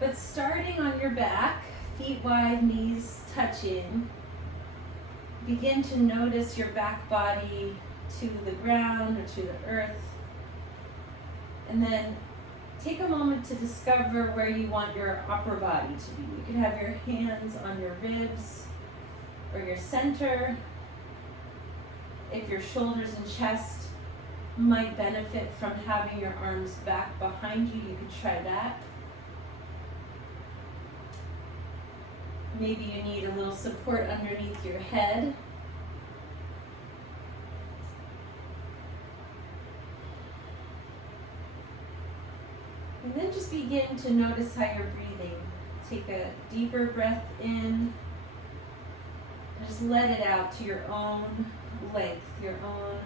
But starting on your back, feet wide, knees touching, begin to notice your back body to the ground or to the earth. And then take a moment to discover where you want your upper body to be. You could have your hands on your ribs or your center. If your shoulders and chest might benefit from having your arms back behind you, you could try that. Maybe you need a little support underneath your head. And then just begin to notice how you're breathing. Take a deeper breath in. And just let it out to your own length, your own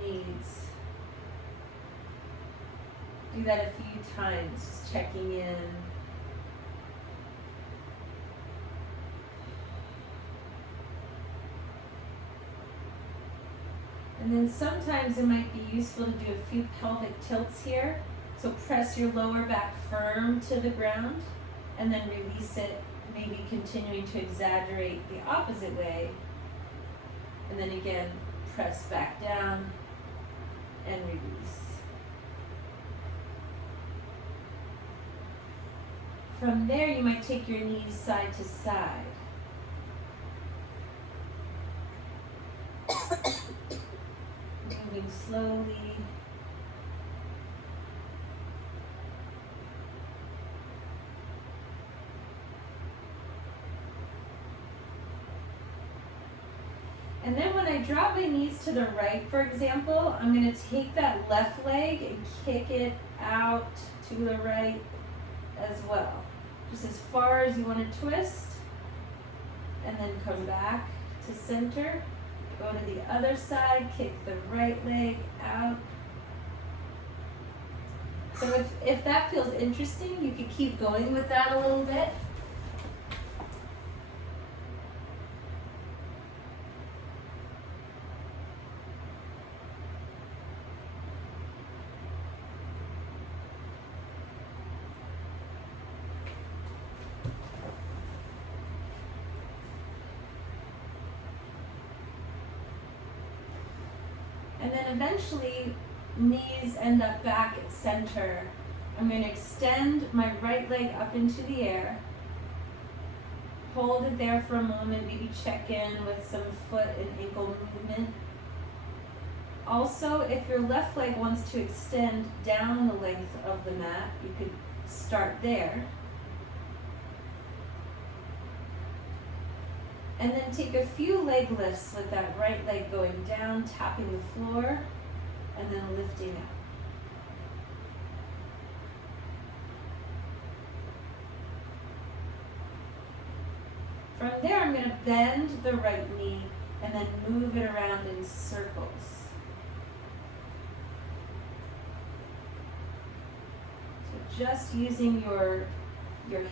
needs. Do that a few times, just checking in. And then sometimes it might be useful to do a few pelvic tilts here. So press your lower back firm to the ground and then release it, maybe continuing to exaggerate the opposite way. And then again, press back down and release. From there, you might take your knees side to side. Moving slowly. And then when I drop my knees to the right, for example, I'm going to take that left leg and kick it out to the right as well. Just as far as you want to twist. And then come back to center. Go to the other side, kick the right leg out. So if that feels interesting, you could keep going with that a little bit. And then eventually, knees end up back at center. I'm going to extend my right leg up into the air. Hold it there for a moment, maybe check in with some foot and ankle movement. Also, if your left leg wants to extend down the length of the mat, you could start there. And then take a few leg lifts with that right leg going down, tapping the floor, and then lifting up. From there, I'm going to bend the right knee and then move it around in circles. So just using your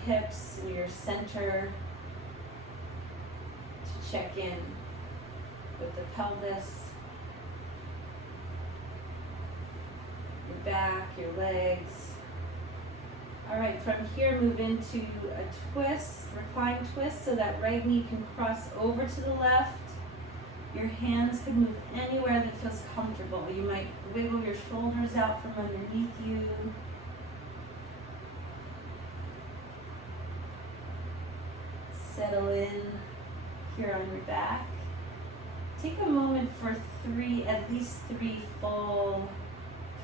hips and your center to check in with the pelvis, your back, your legs. All right, from here, move into a twist, recline twist, so that right knee can cross over to the left. Your hands can move anywhere that feels comfortable. You might wiggle your shoulders out from underneath you. Settle in here on your back. Take a moment for at least three full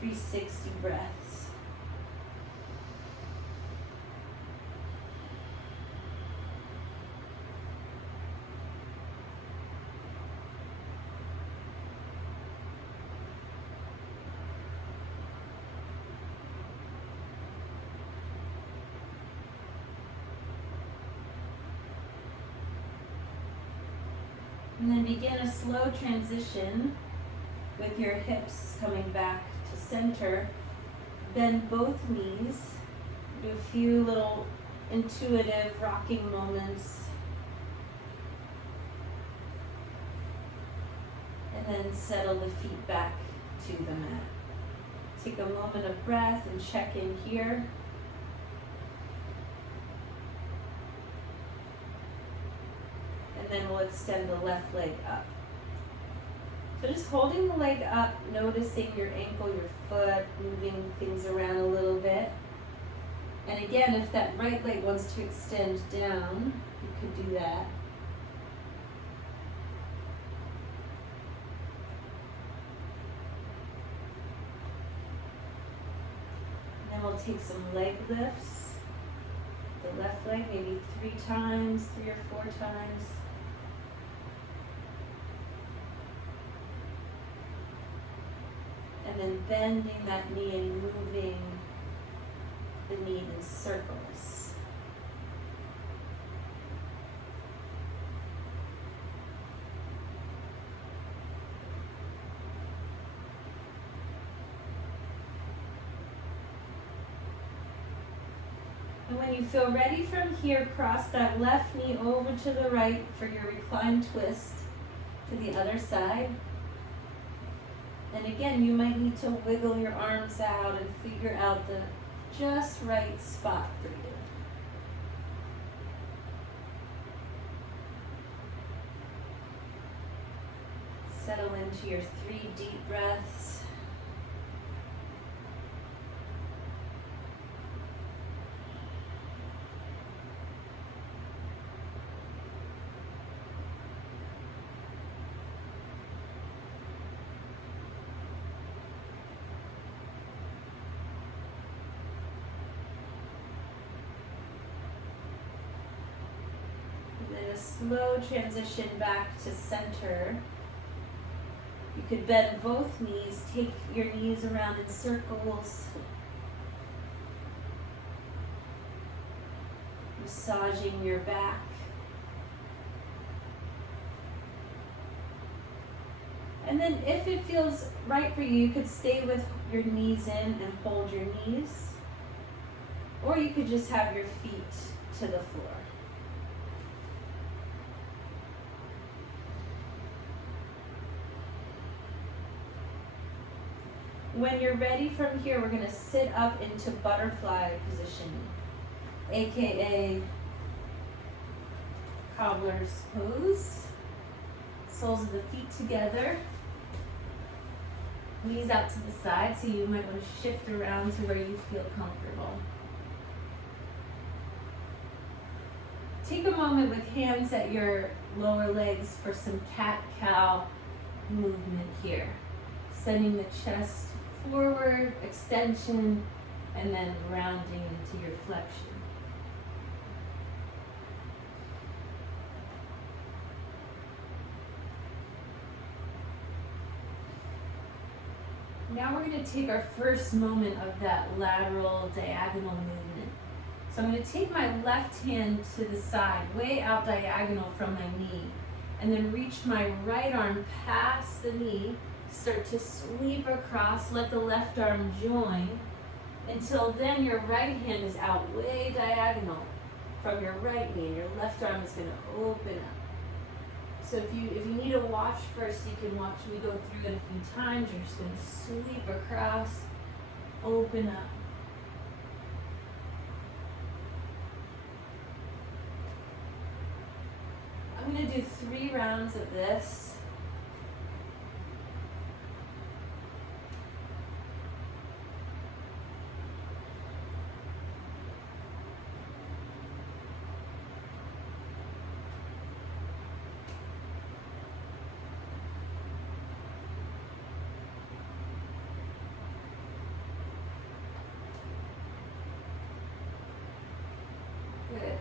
360 breaths. And then begin a slow transition with your hips coming back to center. Bend both knees. Do a few little intuitive rocking moments. And then settle the feet back to the mat. Take a moment of breath and check in here. And then we'll extend the left leg up. So just holding the leg up, noticing your ankle, your foot, moving things around a little bit. And again, if that right leg wants to extend down, you could do that. And then we'll take some leg lifts. The left leg, maybe 3 times, 3 or 4 times. And then bending that knee and moving the knee in circles. And when you feel ready from here, cross that left knee over to the right for your reclined twist to the other side. And again, you might need to wiggle your arms out and figure out the just right spot for you. Settle into your 3 deep breaths. And a slow transition back to center. You could bend both knees, take your knees around in circles, massaging your back. And then if it feels right for you, you could stay with your knees in and hold your knees, or you could just have your feet to the floor. When you're ready from here, we're going to sit up into butterfly position, aka cobbler's pose. Soles of the feet together, knees out to the side, so you might want to shift around to where you feel comfortable. Take a moment with hands at your lower legs for some cat-cow movement here. Sending the chest forward, extension, and then rounding into your flexion. Now we're going to take our first moment of that lateral diagonal movement. So I'm going to take my left hand to the side, way out diagonal from my knee, and then reach my right arm past the knee. Start to sweep across, let the left arm join, until then your right hand is out way diagonal from your right knee, and your left arm is going to open up. So if you need to watch first, you can watch me go through it a few times. You're just going to sweep across, open up. I'm going to do 3 rounds of this.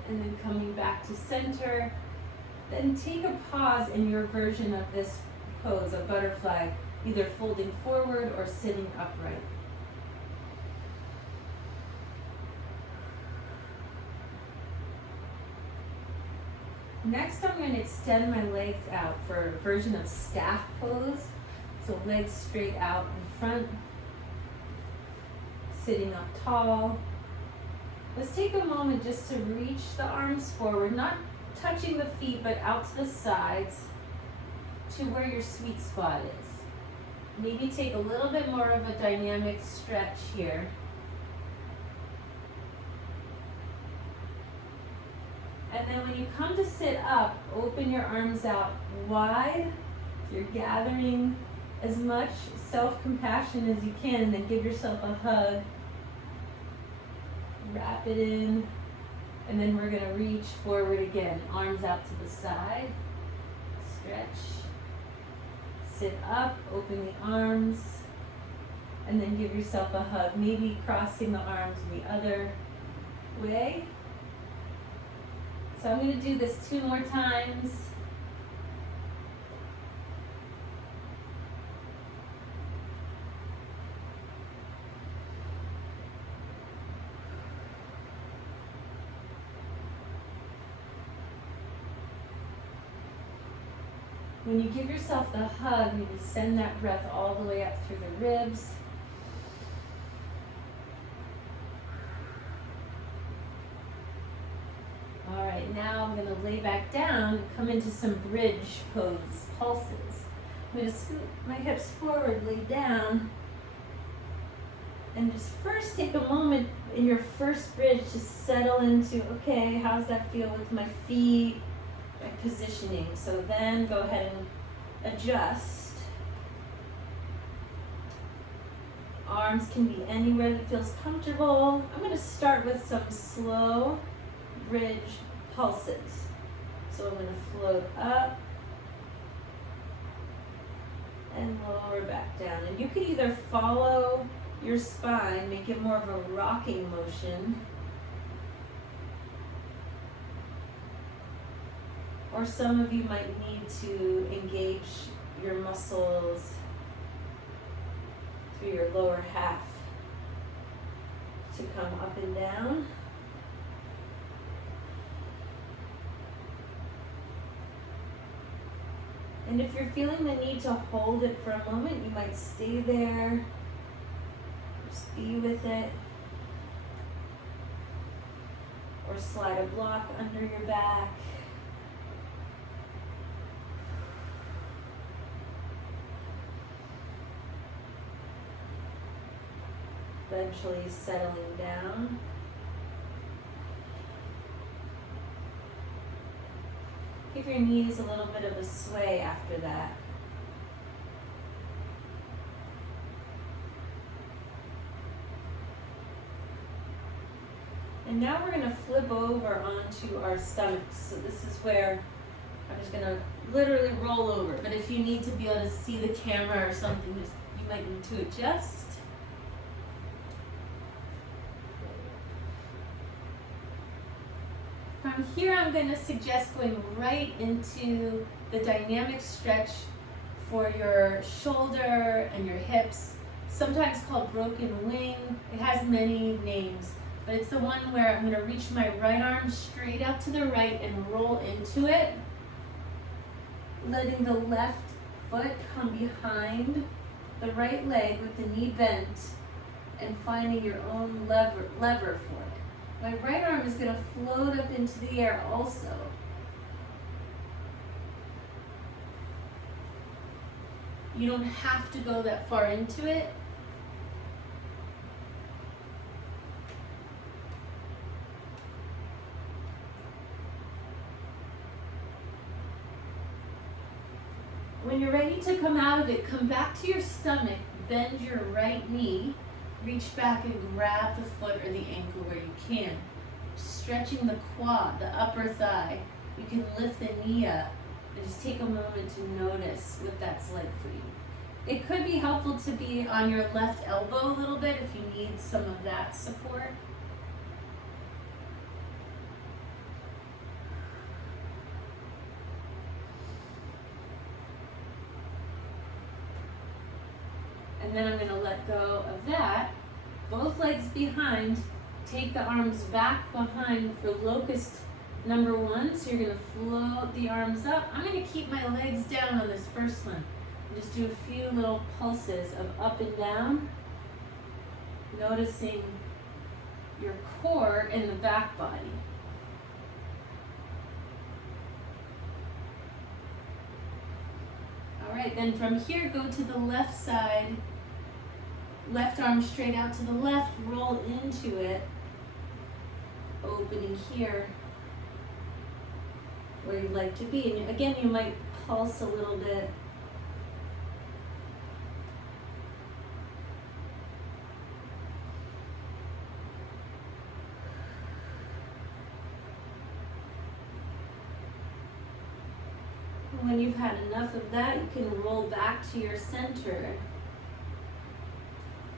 And then coming back to center. Then take a pause in your version of this pose, a butterfly, either folding forward or sitting upright. Next, I'm going to extend my legs out for a version of staff pose. So legs straight out in front, sitting up tall. Let's take a moment just to reach the arms forward, not touching the feet, but out to the sides to where your sweet spot is. Maybe take a little bit more of a dynamic stretch here. And then when you come to sit up, open your arms out wide. You're gathering as much self-compassion as you can, and then give yourself a hug. Wrap it in, and then we're gonna reach forward again. Arms out to the side, stretch. Sit up, open the arms, and then give yourself a hug. Maybe crossing the arms the other way. So I'm going to do this 2 more times. When you give yourself the hug, you send that breath all the way up through the ribs. All right, now I'm going to lay back down and come into some bridge pose, pulses. I'm going to scoot my hips forward, lay down, and just first take a moment in your first bridge to settle into, okay, how's that feel with my feet, my positioning? So then go ahead and adjust. Arms can be anywhere that feels comfortable. I'm going to start with some slow bridge pulses. So I'm going to float up and lower back down. And you could either follow your spine, make it more of a rocking motion, or some of you might need to engage your muscles through your lower half to come up and down. And if you're feeling the need to hold it for a moment, you might stay there, just be with it, or slide a block under your back. Eventually settling down. Give your knees a little bit of a sway after that. And now we're going to flip over onto our stomachs. So this is where I'm just going to literally roll over. But if you need to be able to see the camera or something, you might need to adjust. From here, I'm going to suggest going right into the dynamic stretch for your shoulder and your hips, sometimes called broken wing. It has many names, but it's the one where I'm going to reach my right arm straight out to the right and roll into it, letting the left foot come behind the right leg with the knee bent and finding your own lever for it. My right arm is going to float up into the air also. You don't have to go that far into it. When you're ready to come out of it, come back to your stomach, bend your right knee, reach back and grab the foot or the ankle where you can. Stretching the quad, the upper thigh. You can lift the knee up and just take a moment to notice what that's like for you. It could be helpful to be on your left elbow a little bit if you need some of that support. And then I'm going to let go of that. Both legs behind. Take the arms back behind for locust number 1. So you're going to float the arms up. I'm going to keep my legs down on this first one. Just do a few little pulses of up and down. Noticing your core in the back body. All All right, then from here, go to the left side. Left arm straight out to the left, roll into it, opening here where you'd like to be. And again, you might pulse a little bit. When you've had enough of that, you can roll back to your center.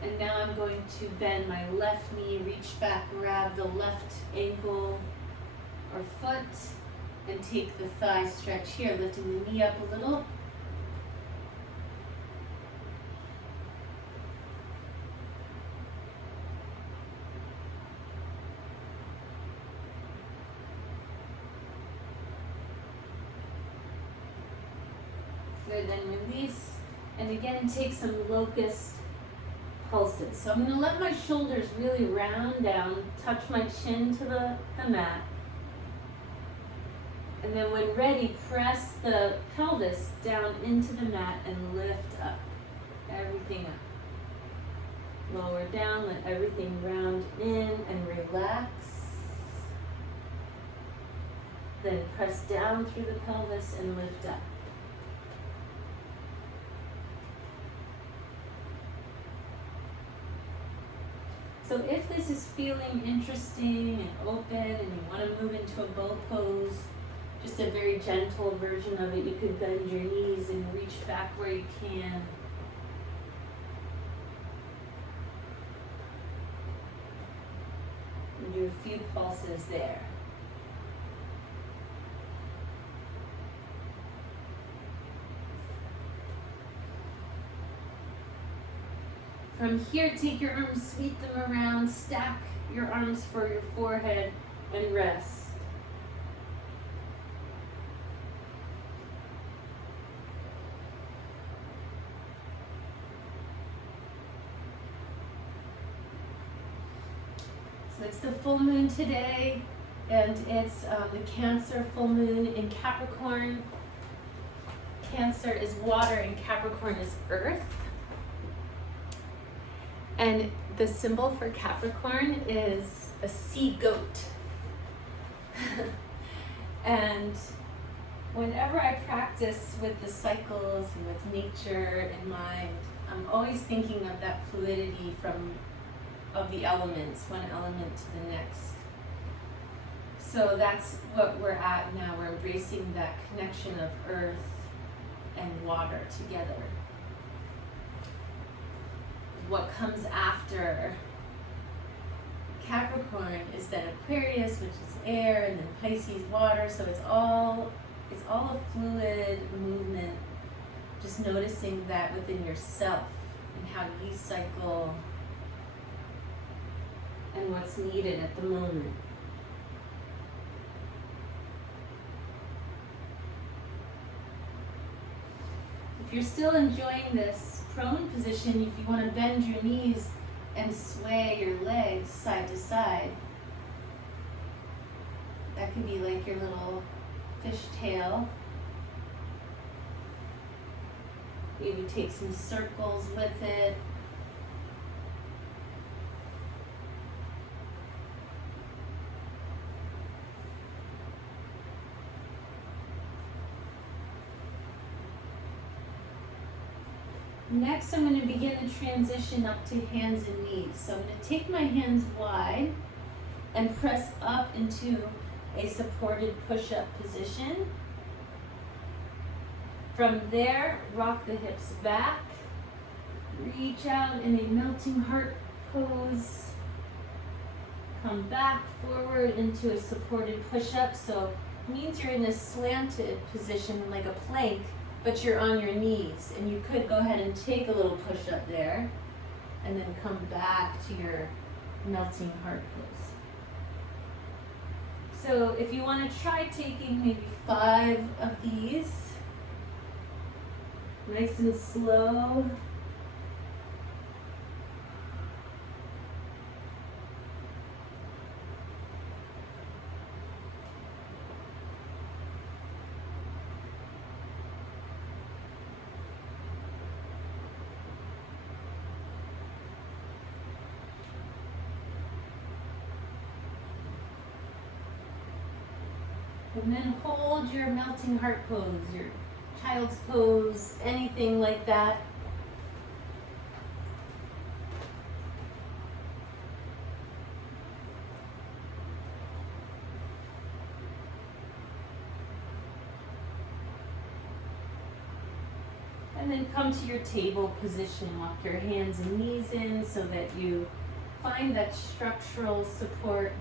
And now I'm going to bend my left knee, reach back, grab the left ankle or foot, and take the thigh stretch here, lifting the knee up a little. Good, then release. And again, take some locust pulses. So I'm going to let my shoulders really round down, touch my chin to the mat. And then when ready, press the pelvis down into the mat and lift up. Everything up. Lower down, let everything round in and relax. Then press down through the pelvis and lift up. So if this is feeling interesting and open and you want to move into a bow pose, just a very gentle version of it, you could bend your knees and reach back where you can. And do a few pulses there. From here, take your arms, sweep them around, stack your arms for your forehead, and rest. So it's the full moon today, and it's the Cancer full moon in Capricorn. Cancer is water and Capricorn is earth. And the symbol for Capricorn is a sea goat. And whenever I practice with the cycles and with nature in mind, I'm always thinking of that fluidity of the elements, one element to the next. So that's what we're at now. We're embracing that connection of earth and water together. What comes after Capricorn is then Aquarius, which is air, and then Pisces, water. So it's all a fluid movement. Just noticing that within yourself and how you cycle and what's needed at the moment. If you're still enjoying this prone position, if you want to bend your knees and sway your legs side to side, that could be like your little fishtail. Maybe take some circles with it. Next, I'm going to begin the transition up to hands and knees. So I'm going to take my hands wide and press up into a supported push-up position. From there, rock the hips back. Reach out in a melting heart pose. Come back forward into a supported push-up. So it means you're in a slanted position like a plank, but you're on your knees, and you could go ahead and take a little push up there and then come back to your melting heart pose. So if you want to try taking maybe 5 of these, nice and slow. And then hold your melting heart pose, your child's pose, anything like that. And then come to your table position. Walk your hands and knees in so that you find that structural support.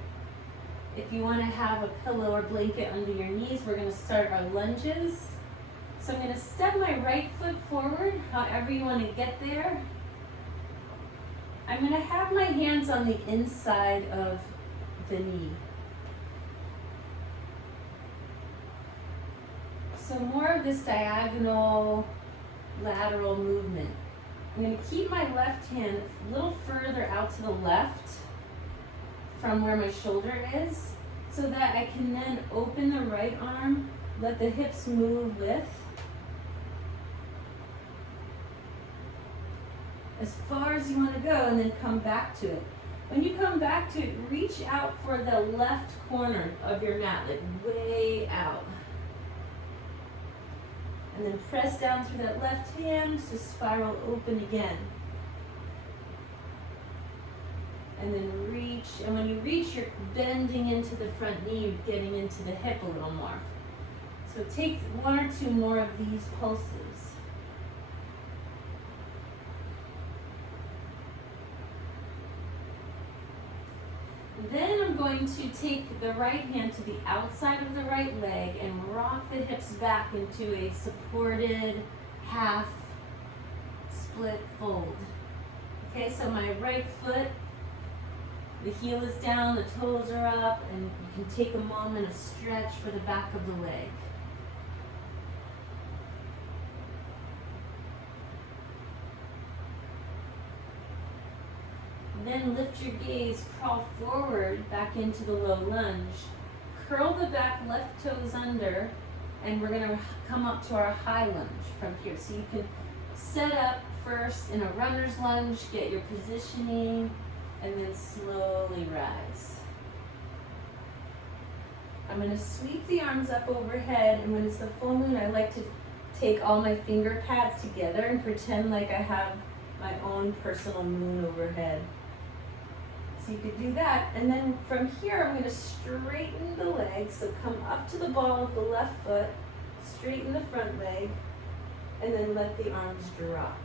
If you want to have a pillow or blanket under your knees, we're going to start our lunges. So I'm going to step my right foot forward, however you want to get there. I'm going to have my hands on the inside of the knee. So more of this diagonal lateral movement. I'm going to keep my left hand a little further out to the left from where my shoulder is so that I can then open the right arm, let the hips move with as far as you want to go, and then come back to it. When you come back to it, reach out for the left corner of your mat, like way out. And then press down through that left hand to spiral open again. And then reach, and when you reach, you're bending into the front knee, you're getting into the hip a little more. So take one or two more of these pulses. Then I'm going to take the right hand to the outside of the right leg and rock the hips back into a supported half split fold. Okay, so my right foot, the heel is down, the toes are up, and you can take a moment of stretch for the back of the leg. Then lift your gaze, crawl forward back into the low lunge. Curl the back left toes under, and we're going to come up to our high lunge from here. So you can set up first in a runner's lunge, get your positioning, and then slowly rise. I'm going to sweep the arms up overhead, and when it's the full moon, I like to take all my finger pads together and pretend like I have my own personal moon overhead. So you could do that, and then from here I'm going to straighten the legs, so come up to the ball of the left foot, straighten the front leg, and then let the arms drop,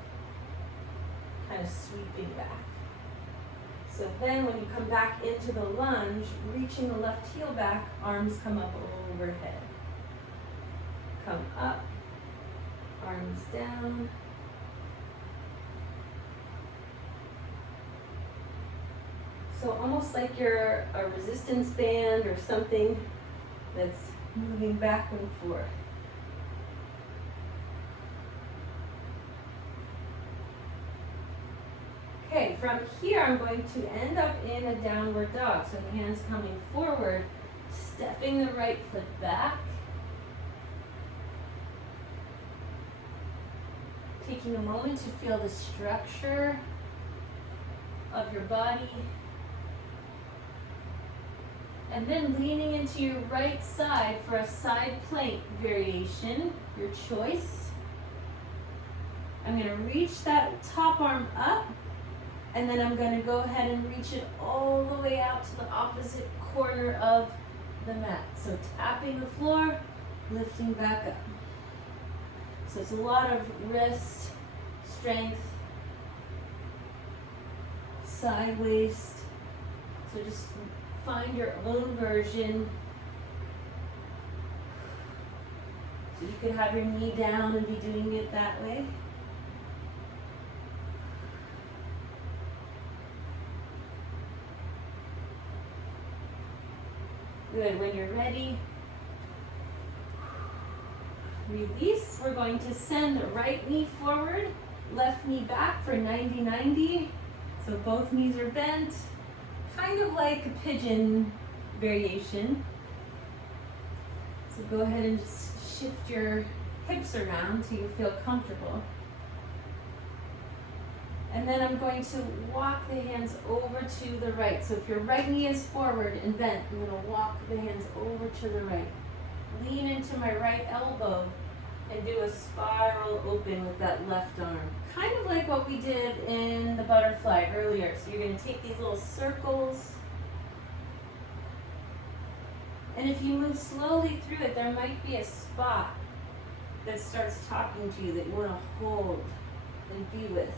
kind of sweeping back. So then when you come back into the lunge, reaching the left heel back, arms come up overhead. Come up, arms down. So almost like you're a resistance band or something that's moving back and forth. Okay, from here I'm going to end up in a downward dog. So hands coming forward, stepping the right foot back. Taking a moment to feel the structure of your body. And then leaning into your right side for a side plank variation, your choice. I'm going to reach that top arm up, and then I'm going to go ahead and reach it all the way out to the opposite corner of the mat. So tapping the floor, lifting back up. So it's a lot of wrist strength, side waist. So just find your own version. So you could have your knee down and be doing it that way. Good. When you're ready, release. We're going to send the right knee forward, left knee back for 90-90. So both knees are bent. Kind of like a pigeon variation. So go ahead and just shift your hips around till you feel comfortable. And then I'm going to walk the hands over to the right. So if your right knee is forward and bent, I'm going to walk the hands over to the right. lean into my right elbow and do a spiral open with that left arm. Kind of like what we did in the butterfly earlier. So you're going to take these little circles. And if you move slowly through it, there might be a spot that starts talking to you that you want to hold and be with.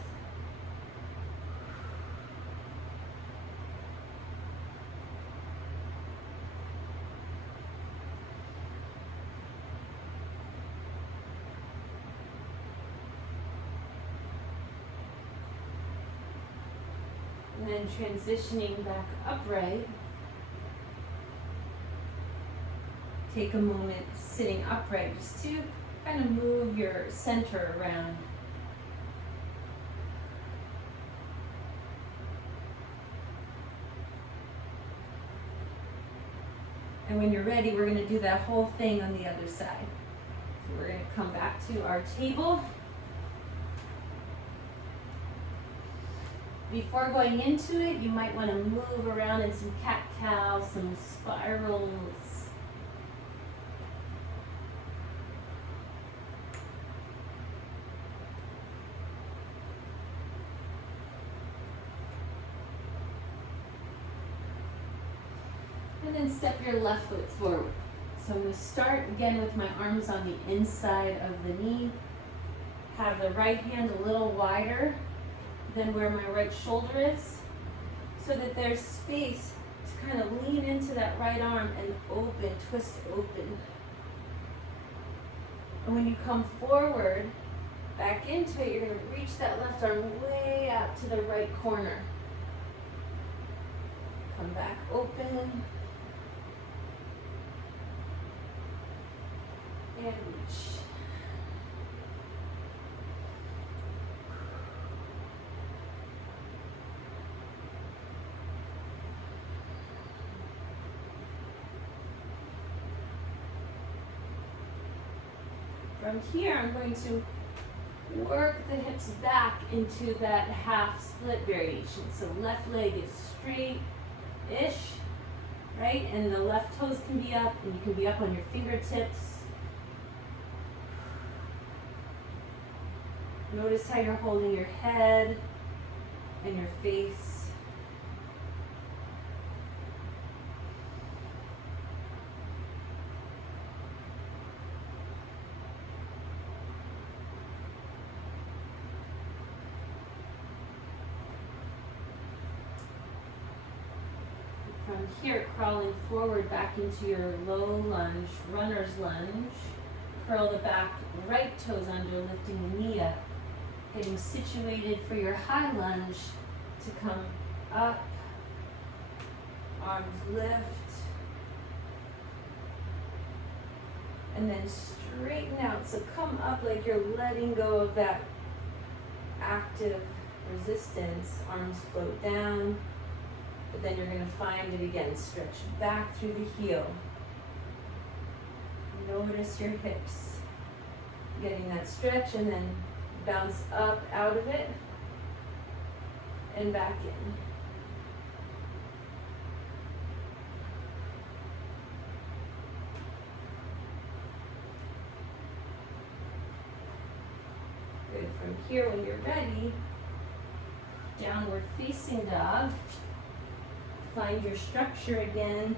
And then transitioning back upright. Take a moment sitting upright just to kind of move your center around. And when you're ready, we're going to do that whole thing on the other side. So we're going to come back to our table. Before going into it, you might want to move around in some cat-cow, some spirals. And then step your left foot forward. So I'm going to start again with my arms on the inside of the knee. Have the right hand a little wider than where my right shoulder is, so that there's space to kind of lean into that right arm and open, twist open. And when you come forward, back into it, you're going to reach that left arm way out to the right corner. Come back open. And reach. From here, I'm going to work the hips back into that half split variation. So left leg is straight-ish, right? And the left toes can be up, and you can be up on your fingertips. Notice how you're holding your head and your face. From here, crawling forward back into your low lunge, runner's lunge. Curl the back right toes under, lifting the knee up. Getting situated for your high lunge to come up. Arms lift. And then straighten out. So come up like you're letting go of that active resistance. Arms float down. But then you're going to find it again. Stretch back through the heel. Notice your hips. Getting that stretch, and then bounce up out of it and back in. Good. From here, when you're ready, downward facing dog. Find your structure again.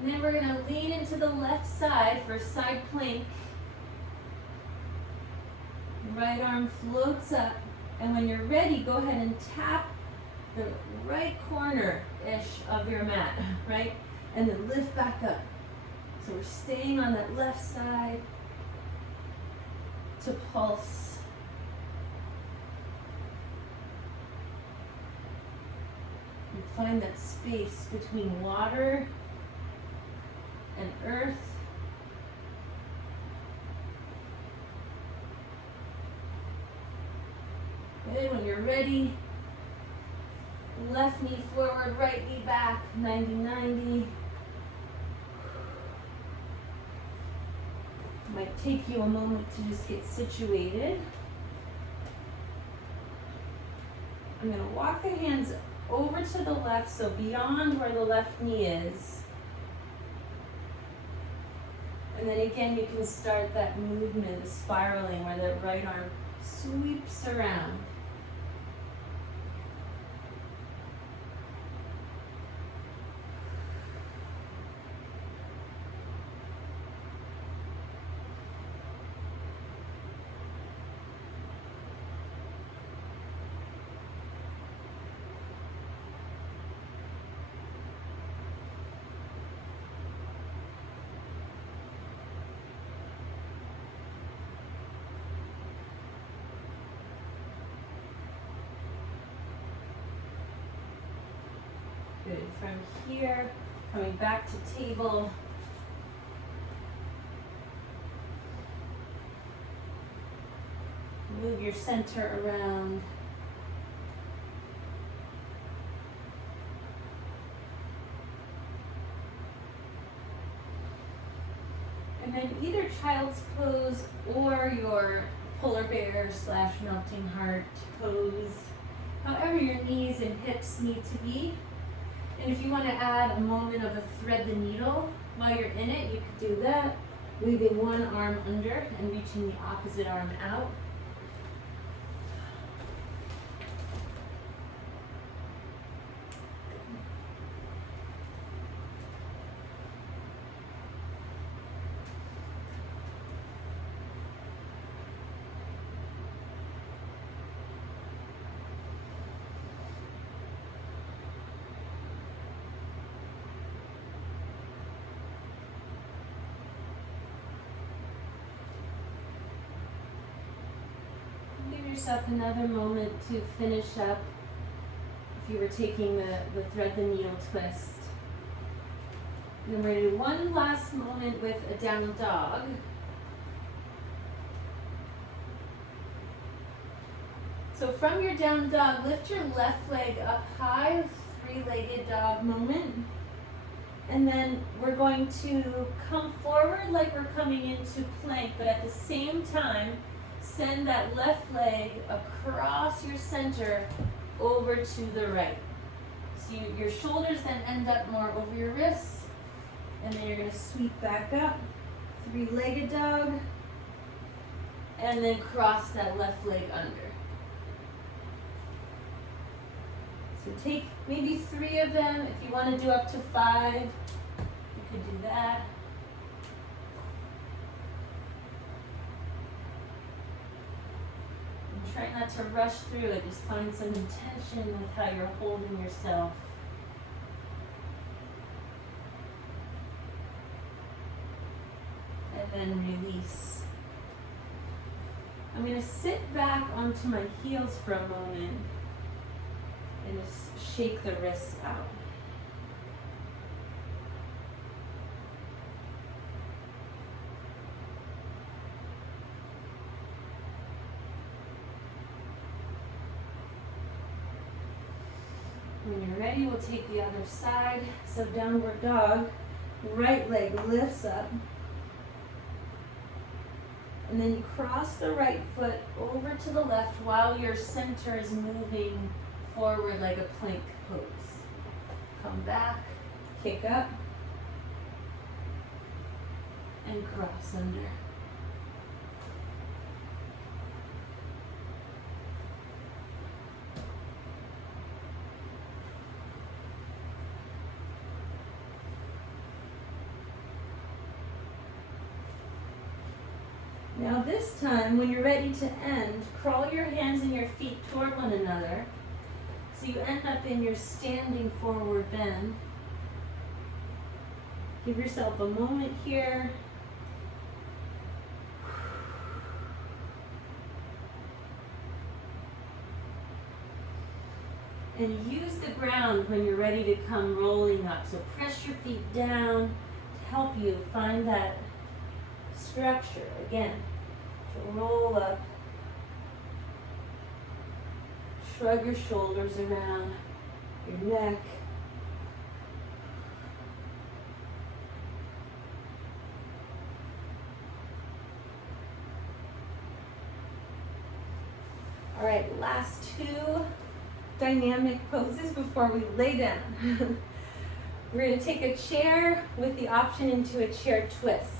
And then we're going to lean into the left side for side plank. Right arm floats up. And when you're ready, go ahead and tap the right corner-ish of your mat, right? And then lift back up. So we're staying on that left side to pulse. And find that space between water and earth. Good. When you're ready, left knee forward, right knee back, 90-90. Might take you a moment to just get situated. I'm going to walk the hands over to the left, so beyond where the left knee is. And then again, you can start that movement, the spiraling, where the right arm sweeps around. Good. From here, coming back to table. Move your center around. And then either child's pose or your polar bear / melting heart pose, however your knees and hips need to be. And if you want to add a moment of a thread the needle while you're in it, you could do that, moving one arm under and reaching the opposite arm out. Yourself another moment to finish up if you were taking the thread the needle twist. And then we're going to do one last moment with a down dog. So from your down dog, lift your left leg up high, three-legged dog moment. And then we're going to come forward like we're coming into plank, but at the same time, send that left leg across your center over to the right. So your shoulders then end up more over your wrists, and then you're going to sweep back up, three-legged dog, and then cross that left leg under. So take maybe 3 of them. If you want to do up to 5, you could do that. Try not to rush through it, just find some intention with how you're holding yourself. And then release. I'm going to sit back onto my heels for a moment and just shake the wrists out. When you're ready, we'll take the other side. So downward dog, right leg lifts up. And then you cross the right foot over to the left while your center is moving forward like a plank pose. Come back, kick up, and cross under. Now this time, when you're ready to end, crawl your hands and your feet toward one another. So you end up in your standing forward bend. Give yourself a moment here. And use the ground when you're ready to come rolling up. So press your feet down to help you find that structure. Again, to roll up, shrug your shoulders around your neck. All right, last 2. dynamic poses before we lay down. We're going to take a chair with the option into a chair twist.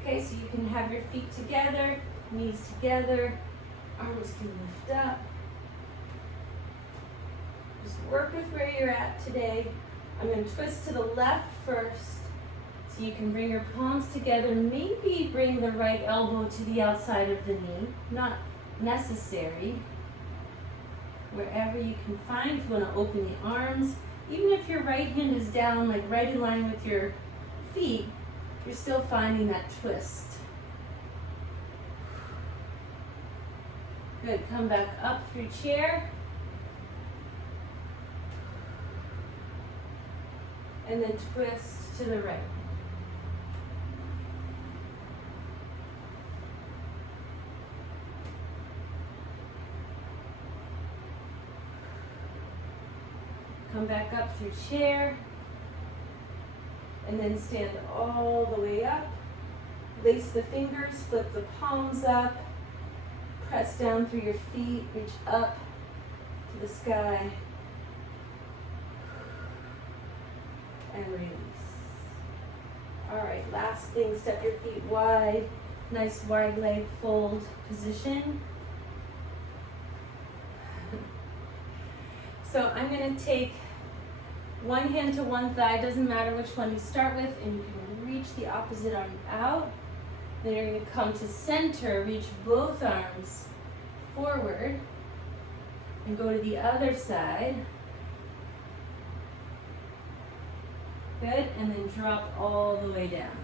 Okay, so you can have your feet together, knees together, arms can lift up. Just work with where you're at today. I'm going to twist to the left first, so you can bring your palms together. Maybe bring the right elbow to the outside of the knee. Not necessary. Wherever you can find. If you want to open the arms, even if your right hand is down, like right in line with your feet, you're still finding that twist. Good. Come back up through chair. And then twist to the right. Come back up through chair. And then stand all the way up. Lace the fingers, flip the palms up. Press down through your feet, reach up to the sky. And release. All right, last thing, step your feet wide. Nice wide leg fold position. So I'm going to take one hand to one thigh, doesn't matter which one you start with, and you can reach the opposite arm out. Then you're going to come to center, reach both arms forward, and go to the other side. Good, and then drop all the way down.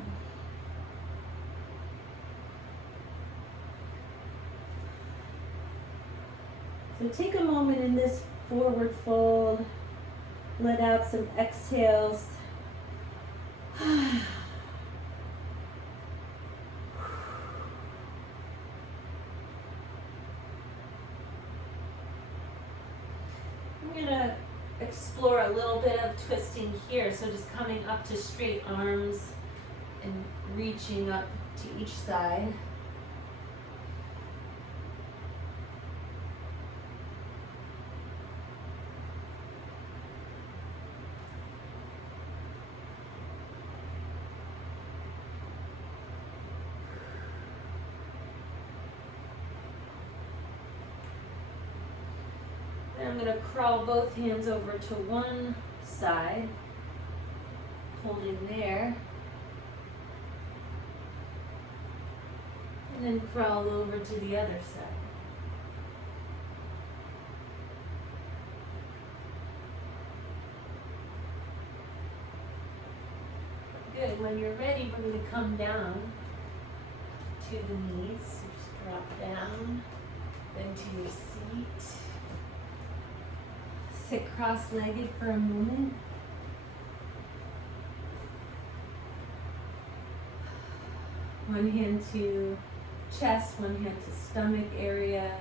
So take a moment in this forward fold. Let out some exhales. I'm going to explore a little bit of twisting here. So just coming up to straight arms and reaching up to each side. I'm going to crawl both hands over to one side, holding there, and then crawl over to the other side. Good. When you're ready, we're going to come down to the knees. So just drop down, then to your seat. Sit cross-legged for a moment. One hand to chest, one hand to stomach area.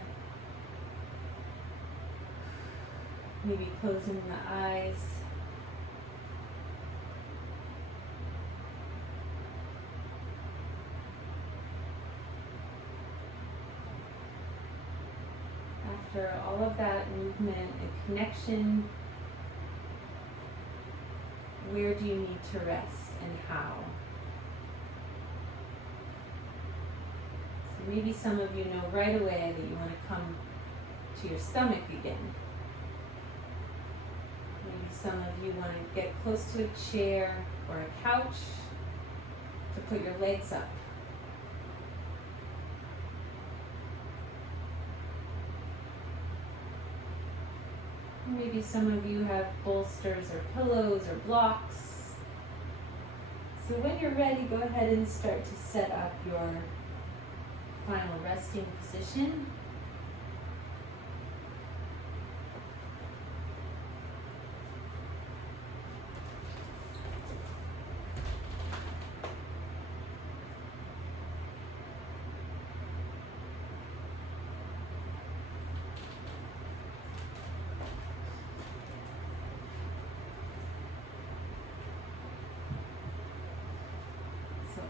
Maybe closing the eyes. After all of that movement and connection, where do you need to rest and how? So maybe some of you know right away that you want to come to your stomach again. Maybe some of you want to get close to a chair or a couch to put your legs up. Maybe some of you have bolsters or pillows or blocks. So when you're ready, go ahead and start to set up your final resting position.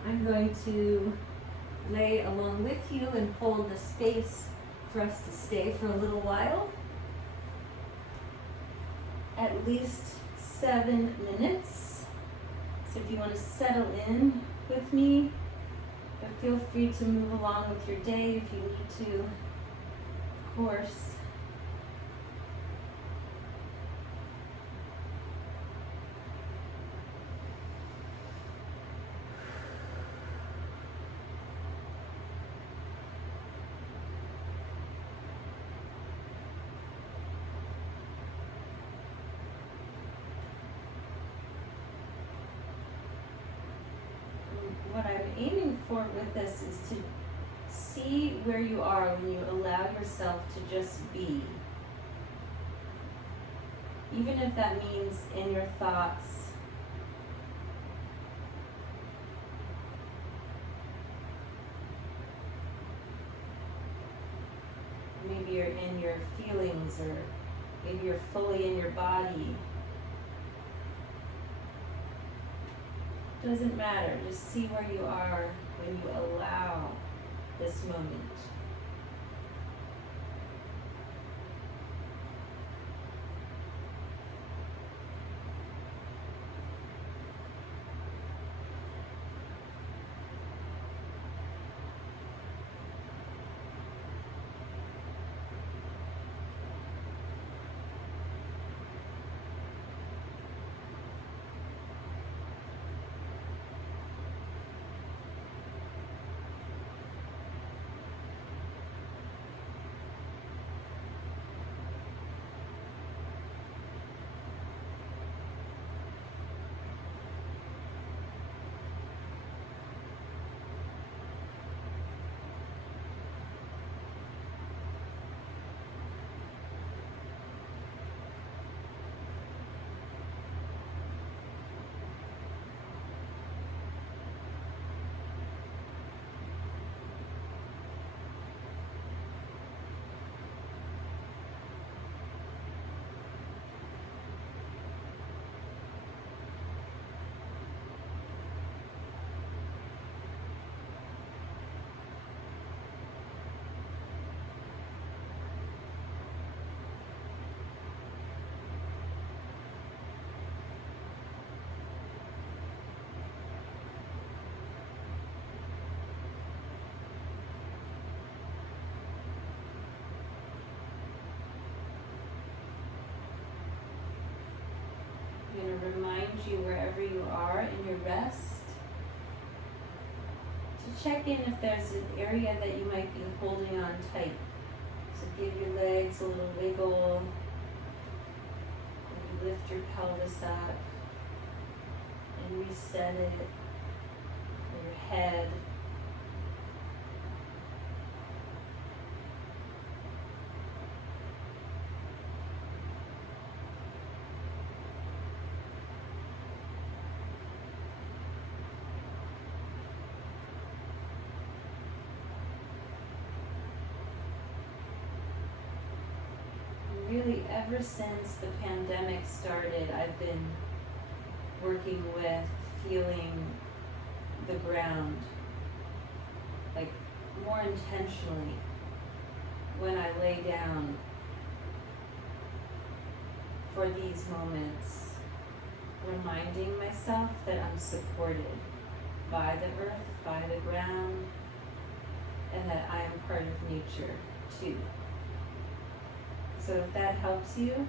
I'm going to lay along with you and hold the space for us to stay for a little while. at least 7 minutes. So if you want to settle in with me, but feel free to move along with your day if you need to, of course. What I'm aiming for with this is to see where you are when you allow yourself to just be. Even if that means in your thoughts. Maybe you're in your feelings, or maybe you're fully in your body. Doesn't matter, just see where you are when you allow this moment. I'm going to remind you, wherever you are in your rest, to check in if there's an area that you might be holding on tight. So give your legs a little wiggle. Maybe lift your pelvis up and reset it. Your head. Really, ever since the pandemic started, I've been working with feeling the ground, like more intentionally when I lay down for these moments, reminding myself that I'm supported by the earth, by the ground, and that I am part of nature too. So if that helps you,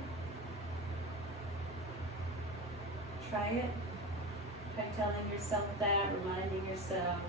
try it. Try telling yourself that, reminding yourself.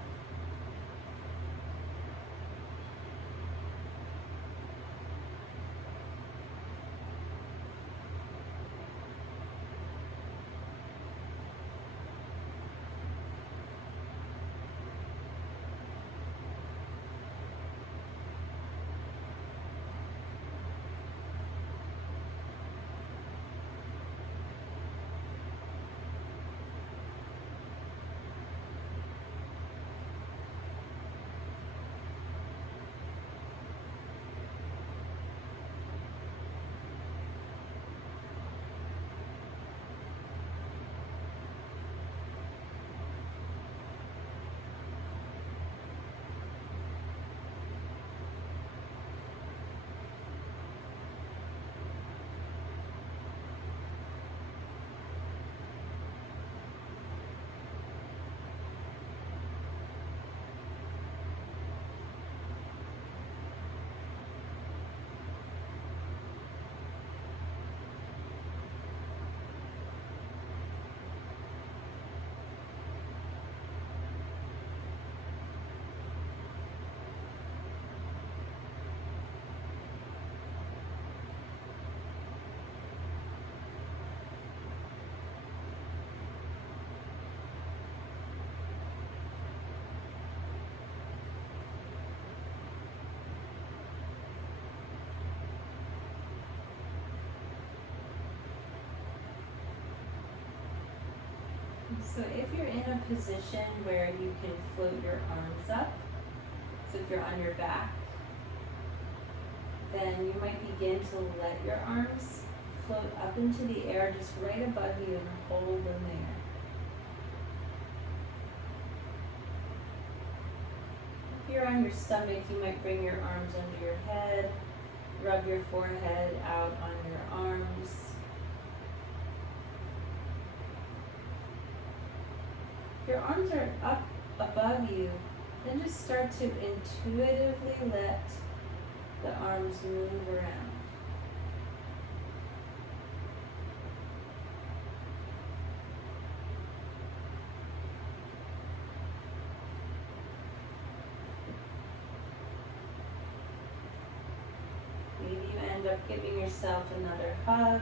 So if you're in a position where you can float your arms up, so if you're on your back, then you might begin to let your arms float up into the air just right above you and hold them there. If you're on your stomach, you might bring your arms under your head, rub your forehead out on your arms. If your arms are up above you, then just start to intuitively let the arms move around. Maybe you end up giving yourself another hug.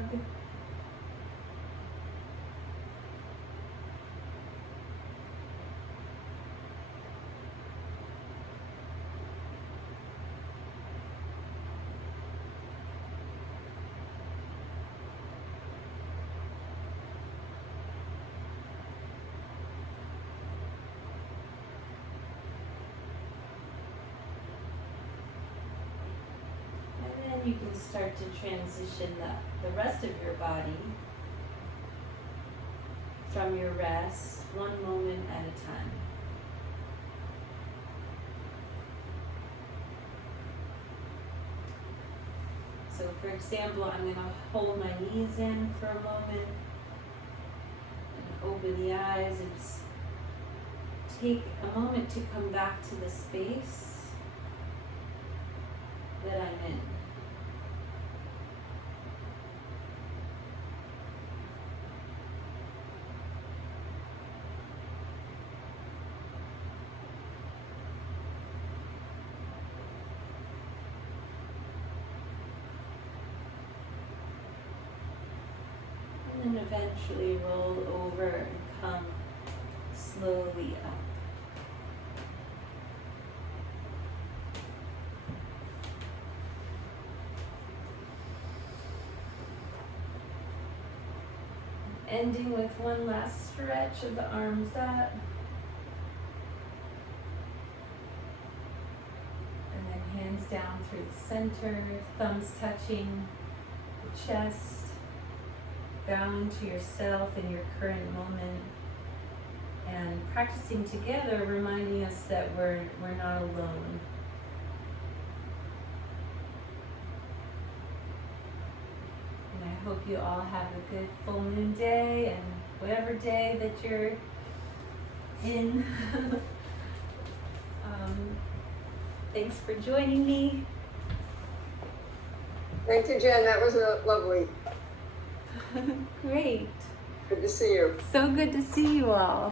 You can start to transition the rest of your body from your rest, one moment at a time. So for example, I'm going to hold my knees in for a moment and open the eyes and just take a moment to come back to the space that I'm in. And eventually roll over and come slowly up. Ending with one last stretch of the arms up. And then hands down through the center, thumbs touching the chest. Bowing to yourself in your current moment and practicing together, reminding us that we're not alone. And I hope you all have a good full moon day and whatever day that you're in. Thanks for joining me. Thank you, Jen. That was lovely. Great. Good to see you. So good to see you all.